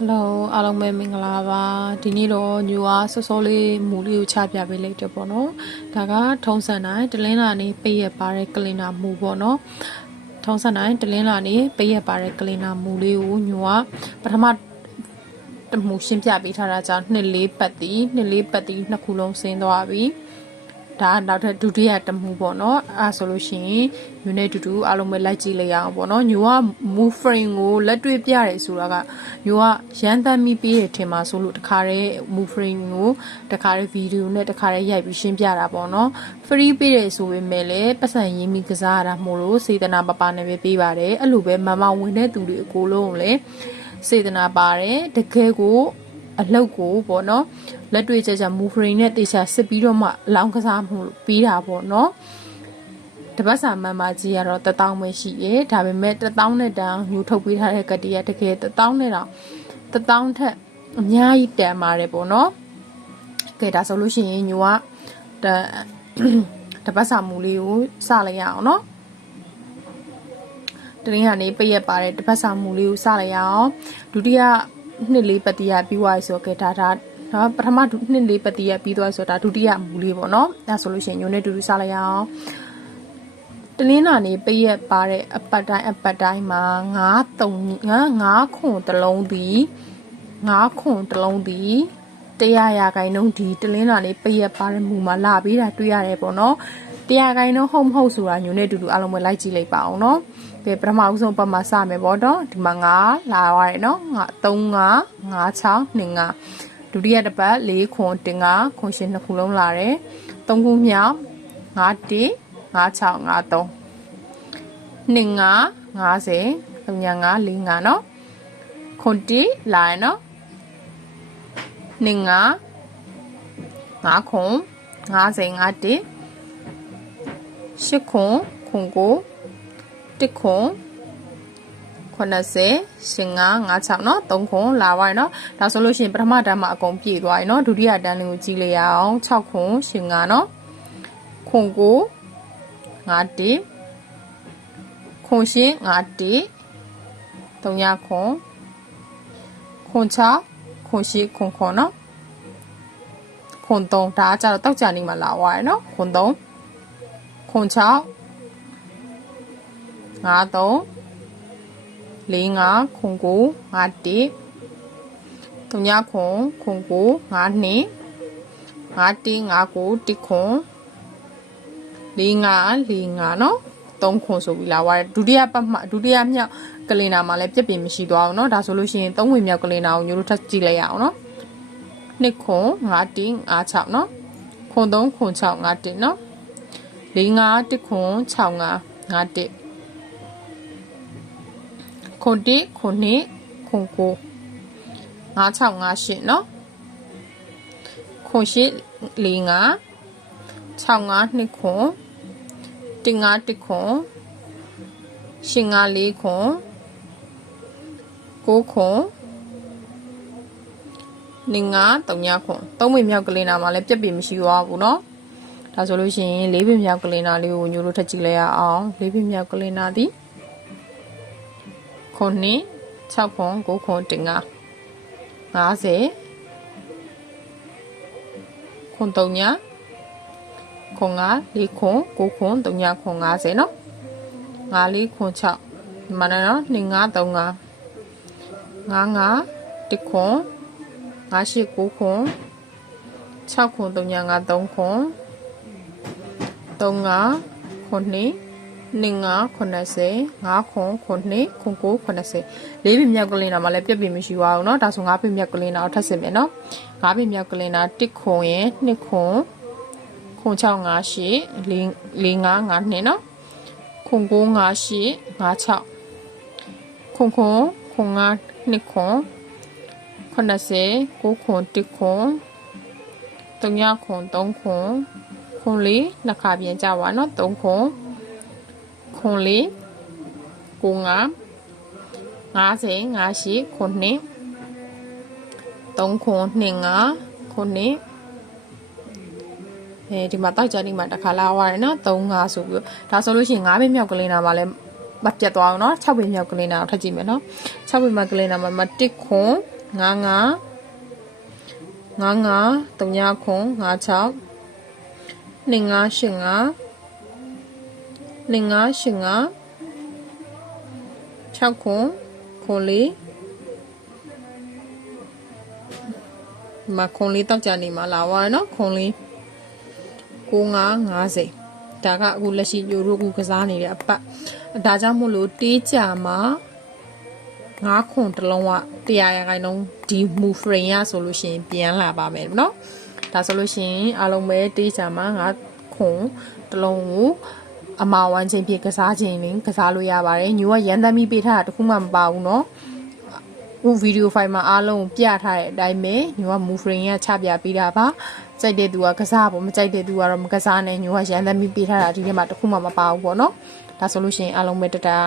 Hello အားလုံးပဲမင်္ဂလာပါဒီနေ့တော့ညူအားစောစောလေးမူလေးကိုချပြပေးလိုက်တယ်ပေါ့နော်ဒါကထုံးစံတိုင်းတလင်းလာနေပိတ်ရပါတဲ့ကလင်နာမူပေါ့နော်ထုံးစံတိုင်းတလင်းလာနေပိတ်ရပါတဲ့ကလင်နာမူလေးကိုညူအားပထမတမူရှင်းပြပေးထားတာကြောင့်နှစ်လေးပတ်တီနှစ်ခုလုံးဆင်းသွားပြီဒါနောက်ထပ်ဒုတိယတမှုပေါ့နော်အဲဆိုလို့ရှိရင်ယူနေတူတူအားလုံးပဲလိုက်ကြည့်လိုက်ရအောင်ပေါ့နော်ညူက move frame ကိုလက်တွေ့ပြတယ်ဆိုတာကညူကရန်တမ်းမိပေးတယ်ထင်ပါဆိုလို့တခါတည်း move frame ကိုတခါတည်း video နဲ့တခါတည်းရိုက်ပြီးရှင်းပြတာပေါ့နော် free ပေးတယ်ဆိုပေမဲ့လည်းပတ်စံရင်းမိကစားရတာမို့လို့စေတနာပပနဲ့ပဲပေးပါတယ်အဲ့လိုပဲမမဝင်တဲ့သူတွေအကိုလုံးကိုလည်းစေတနာပါတယ်တကယ်ကိုအလောက်ကိုပေါ့နော်လက်တွေ့ကြကြ move frame နဲ့တေချာစစ်ပြီးတော့မှအလောင်းကစားမှုပြီးတာပေါ့နော်တပတ်စာမှန်ပါကြီးကတော့1000ပဲရှိရဲ့ဒါပေမဲ့1000နဲ့တောင်ညှို့ထုတ်ပေးထားတဲ့ကတိရတကယ်1000နဲ့တောင်1000ထက်အများကြီးတန်ပါတယ်ပေါ့နော်ကဲဒါဆိုလို့ရှိရင်ညို့ကတပတ်စာမူလေးကိုစလိုက်ရအောင်နော်တရင်ကနေပိတ်ရပါတယ်တပတ်စာမူလေးကိုစလိုက်ရအောင်ဒုတိယနှစ်လေးပတ်တီးရပြီးသွားပြီဆိုတော့ဒါနော်ပထမနှစ်လေးပတ်တီးရပြီးသွားဆိုတော့ဒါဒုတိယမူလေးပေါ့နော်ဒါဆိုလို့ရှိရင်ညိုနဲ့တူတူစလိုက်ရအောင်တလင်းနာနေပိတ်ရပါတဲ့အပတ်တိုင်းမှာ9ခွန်တစ်လုံးသည်100ရာခိုင်နှုန်းဒီတလင်းနာနေပိတ်ရပါတဲ့မူမှာလာပြီးတာတွေ့ရတယ်ပေါ့နော်100ရာခိုင်နှုန်းဟုတ်မဟုတ်ဆိုတာညိုနဲ့တူတူအားလုံးပဲလိုက်ကြည့်လိုက်ပါအောင်နော်ကဲပထမဦးဆုံးပတ်မှာစမယ်ပေါ့နော်ဒီမှာ9လာသွားတယ်နော်3 5 6 2 5ဒုတိယတစ်ပတ်4ခွန်တင်5ခွန်ရှင်နှစ်ခုလုံးလာတယ်3ခုမြောက်5 1 5 6 5 3 2 5 50 3 5 4 5နော်ခွန်1လာရနော်2 5 5ခွန်50 5 1 8ခွန်9 1ခွန်80 5 6เนาะ3ခွန်လာသွားเนาะဒါဆိုလို့ရှိရင်ပထမတန်းမှာအကုန်ပြည့်သွားပြီเนาะဒုတိယတန်းလေးကိုကြည့်လိုက်ရအောင်6ခွန်5เนาะခွန်9 5 1ခွန်8 5 1 3ရခွန်6ခွန်8ခွန်9เนาะခွန်3ဒါကြတော့တောက်ကြနေမှာလာသွားရယ်เนาะခွန်3ခွန်6 5 3 4 5ခွန်9 5 1 3ညခွန်9 5 2 5 1 5 9 1ခွန်4 5 4 5เนาะ3ခွန်ဆိုပြီးလာသွားတယ်ဒုတိယမြောက်ကလင်နာမှာလည်းပြက်ပြင်မရှိသွားဘူးเนาะဒါဆိုလို့ရှိရင်3ဝင်မြောက်ကလင်နာကိုညို့တို့ထပ်ကြည့်လိုက်ရအောင်เนาะ2ခွန်5 1 5 6เนาะခွန်3ခွန်6 5 1เนาะ4 5 1ခွန်6 5 5 1ခွန်1ခွန်2ခွန်9 5 6 5 8เนาะခွန်8 4 5 6 5 2ခွန်1 5 1ခွန်8 5 4ခွန်9ခွန်2 5 3ညခွန်3မိမြောက်ကလေးနာမှာလည်းပြက်ပြမရှိသွားဘူးเนาะဒါဆိုလို့ရှိရင်4မိမြောက်ကလေးနာလေးကိုညို့လို့ထပ်ကြည့်လိုက်ရအောင်4မိမြောက်ကလေးနာသည်ခွန်2 6ခွန်9ခွန်1 5 50ခွန်3ညခွန်5 4ခွန်9ခွန်3ညခွန်50เนาะ5 4ခွန်6ဒီမှာနော်2 5 3 5 5 5 1ခွန်5 8 9ခွန်6ခွန်3ည5 3ခွန်3 5ခွန်2 2 5 80 5ခွန်9ခွန်9 80 4ပြမြောက်ကလင်နာမှာလည်းပြက်ပြမရှိပါဘူးเนาะဒါဆို5ပြမြောက်ကလင်နာကိုထပ်စစ်မယ်เนาะ5ပြမြောက်ကလင်နာ1ခွန်ရယ်2ခွန်6 5 8 4 5 5 2เนาะခွန်9 5 8 5 6ခွန်9ခွန်5 2ခွန်80 9ခွန်1ခွန်3ညခွန်3ခွန်ခွန်4နှစ်ခါပြန်ကြပါเนาะ3ခွန်ခွန်4 9 5 50 58ခွန်2 3ခွန်2 5ခွန်2ဒီမှာတောက်ကြနေမှာတစ်ခါလာသွားတယ်เนาะ3 5ဆိုပြီးဒါဆိုလို့ရှိရင်5ပဲမြောက်ကလေးနာမှာလည်းမပြတ်သွားအောင်เนาะ6ပဲမြောက်ကလေးနာကိုထပ်ကြည့်မယ်เนาะ6ပဲမြောက်ကလေးနာမှာ1ခွန် မှာခွန်လေးတောက်ကြနေမှာလာပါနော်ခွန်လေး9550ဒါကအခုလက်ရှိညိုတို့အခုကစားနေတဲ့အပတ်ဒါကြောင့်မို့လို့တေးကြမှာ9ခွန်တစ်လုံးက100%ဒီမူဖရိန်ရဆိုလို့ရှိရင်ပြန်လာပါမယ်เนาะဒါဆိုလို့ရှိရင်အားလုံးပဲတေးကြမှာ9ခွန်တစ်လုံးကိုအမာဝမ်းချင်းဖြစ်ကစားခြင်းလင်းကစားလို့ရပါတယ်ညိုကရန်သမီးပေးထားတာတခုမှမပါဘူးเนาะဗီဒီယိုဖိုင်မှာအားလုံးပြထားတဲ့အတိုင်းပဲညိုကမူဖရိန်ရချပြပေးတာပါကြိုက်တဲ့သူကကစားဖို့မကြိုက်တဲ့သူကတော့မကစားနဲ့ညိုကရန်သမီးပေးထားတာဒီထဲမှာတခုမှမပါဘူးပေါ့เนาะဒါဆိုလို့ရှိရင်အားလုံးပဲတတာ